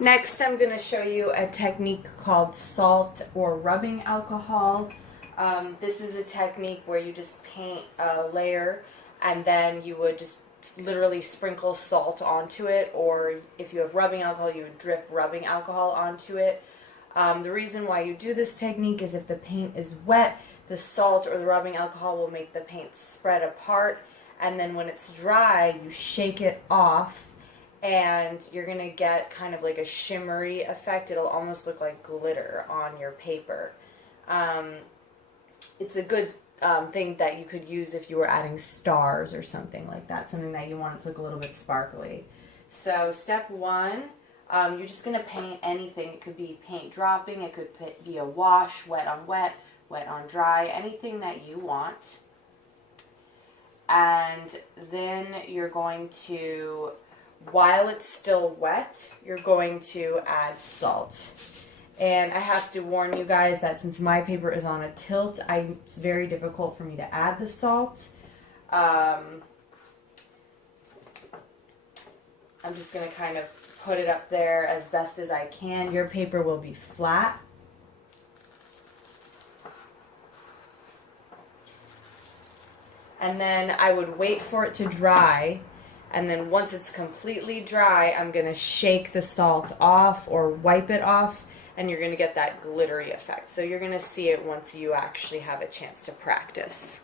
Next, I'm going to show you a technique called salt or rubbing alcohol. This is a technique where you just paint a layer and then you would just literally sprinkle salt onto it, or if you have rubbing alcohol, you would drip rubbing alcohol onto it. The reason why you do this technique is if the paint is wet, the salt or the rubbing alcohol will make the paint spread apart, and then when it's dry, you shake it off and you're going to get kind of like a shimmery effect. It'll almost look like glitter on your paper. It's a good thing that you could use if you were adding stars or something like that, something that you want it to look a little bit sparkly. So step one, you're just going to paint anything. It could be paint dropping, it could be a wash, wet on wet, wet on dry, anything that you want. And then you're going to, while it's still wet, you're going to add salt. And I have to warn you guys that since my paper is on a tilt, it's very difficult for me to add the salt. I'm just going to kind of put it up there as best as I can. Your paper will be flat. And then I would wait for it to dry, and then once it's completely dry, I'm going to shake the salt off or wipe it off, and you're going to get that glittery effect. So you're going to see it once you actually have a chance to practice.